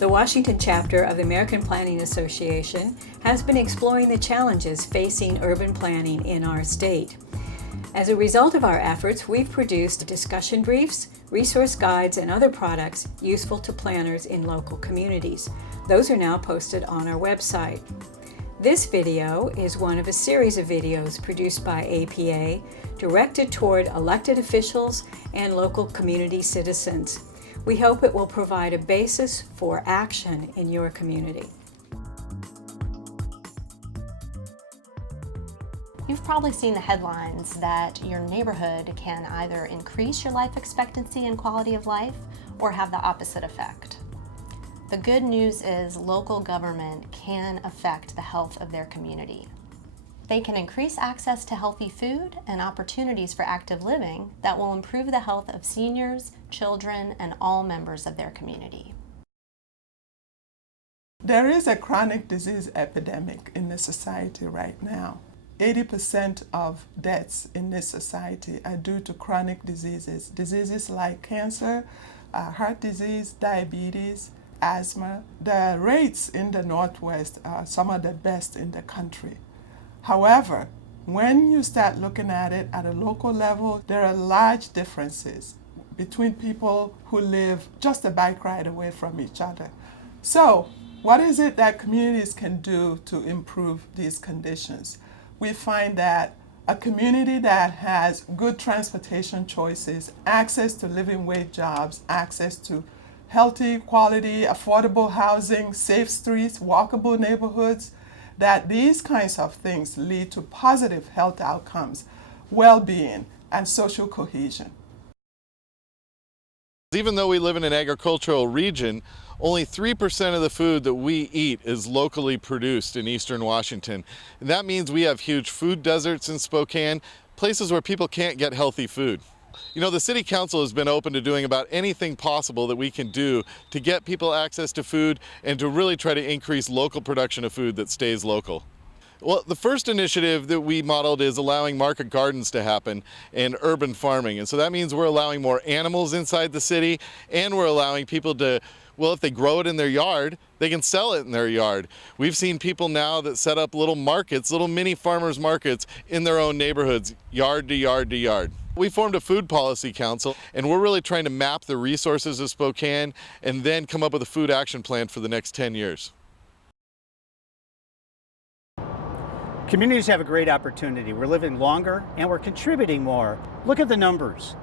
The Washington chapter of the American Planning Association has been exploring the challenges facing urban planning in our state. As a result of our efforts, we've produced discussion briefs, resource guides, and other products useful to planners in local communities. Those are now posted on our website. This video is one of a series of videos produced by APA directed toward elected officials and local community citizens. We hope it will provide a basis for action in your community. You've probably seen the headlines that your neighborhood can either increase your life expectancy and quality of life or have the opposite effect. The good news is local government can affect the health of their community. They can increase access to healthy food and opportunities for active living that will improve the health of seniors, children, and all members of their community. There is a chronic disease epidemic in this society right now. 80% of deaths in this society are due to chronic diseases. Diseases like cancer, heart disease, diabetes, asthma. The rates in the Northwest are some of the best in the country. However, when you start looking at it at a local level, there are large differences between people who live just a bike ride away from each other. So, what is it that communities can do to improve these conditions? We find that a community that has good transportation choices, access to living wage jobs, access to healthy, quality, affordable housing, safe streets, walkable neighborhoods, that these kinds of things lead to positive health outcomes, well-being, and social cohesion. Even though we live in an agricultural region, only 3% of the food that we eat is locally produced in Eastern Washington. And that means we have huge food deserts in Spokane, places where people can't get healthy food. You know, the City Council has been open to doing about anything possible that we can do to get people access to food and to really try to increase local production of food that stays local. Well, the first initiative that we modeled is allowing market gardens to happen in urban farming. And so that means we're allowing more animals inside the city, and we're allowing people to, well, if they grow it in their yard, they can sell it in their yard. We've seen people now that set up little markets, little mini farmers markets in their own neighborhoods, yard to yard to yard. We formed a food policy council, and we're really trying to map the resources of Spokane and then come up with a food action plan for the next 10 years. Communities have a great opportunity. We're living longer and we're contributing more. Look at the numbers.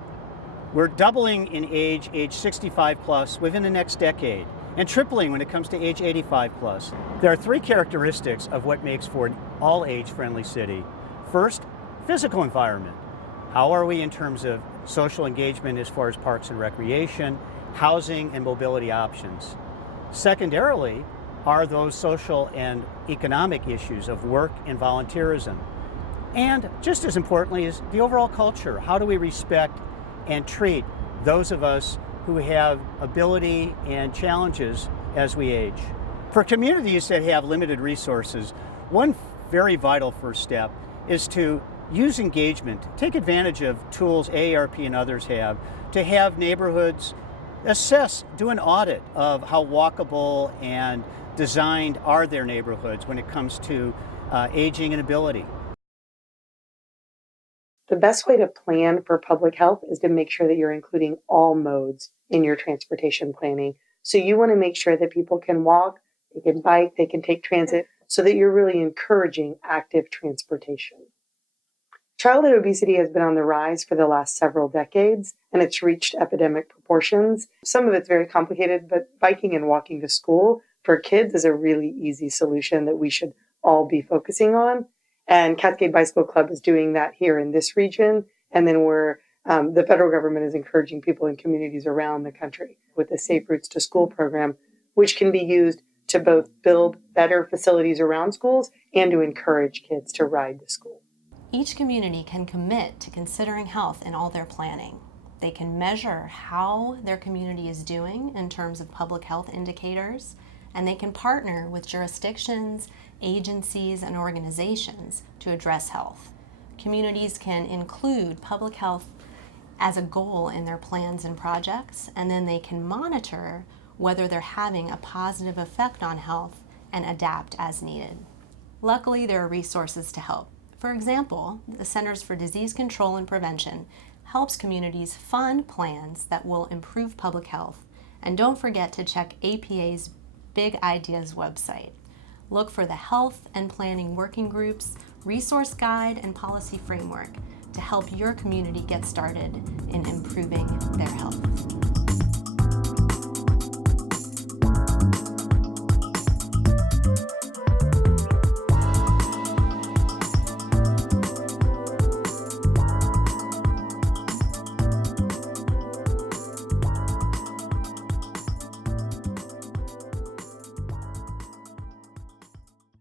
We're doubling in age 65 plus within the next decade, and tripling when it comes to age 85 plus. There are three characteristics of what makes for an all-age friendly city. First, physical environment. How are we in terms of social engagement as far as parks and recreation, housing and mobility options? Secondarily, are those social and economic issues of work and volunteerism. And just as importantly is the overall culture. How do we respect and treat those of us who have ability and challenges as we age? For communities that have limited resources, one very vital first step is to use engagement, take advantage of tools AARP and others have to have neighborhoods assess, do an audit of how walkable and designed are their neighborhoods when it comes to aging and ability. The best way to plan for public health is to make sure that you're including all modes in your transportation planning. So you want to make sure that people can walk, they can bike, they can take transit, so that you're really encouraging active transportation. Childhood obesity has been on the rise for the last several decades, and it's reached epidemic proportions. Some of it's very complicated, but biking and walking to school for kids is a really easy solution that we should all be focusing on. And Cascade Bicycle Club is doing that here in this region. And then the federal government is encouraging people in communities around the country with the Safe Routes to School program, which can be used to both build better facilities around schools and to encourage kids to ride to school. Each community can commit to considering health in all their planning. They can measure how their community is doing in terms of public health indicators, and they can partner with jurisdictions, agencies, and organizations to address health. Communities can include public health as a goal in their plans and projects, and then they can monitor whether they're having a positive effect on health, and adapt as needed. Luckily, there are resources to help. For example, the Centers for Disease Control and Prevention helps communities fund plans that will improve public health. And don't forget to check APA's Big Ideas website. Look for the Health and Planning Working Groups, Resource Guide, and Policy Framework to help your community get started in improving their health.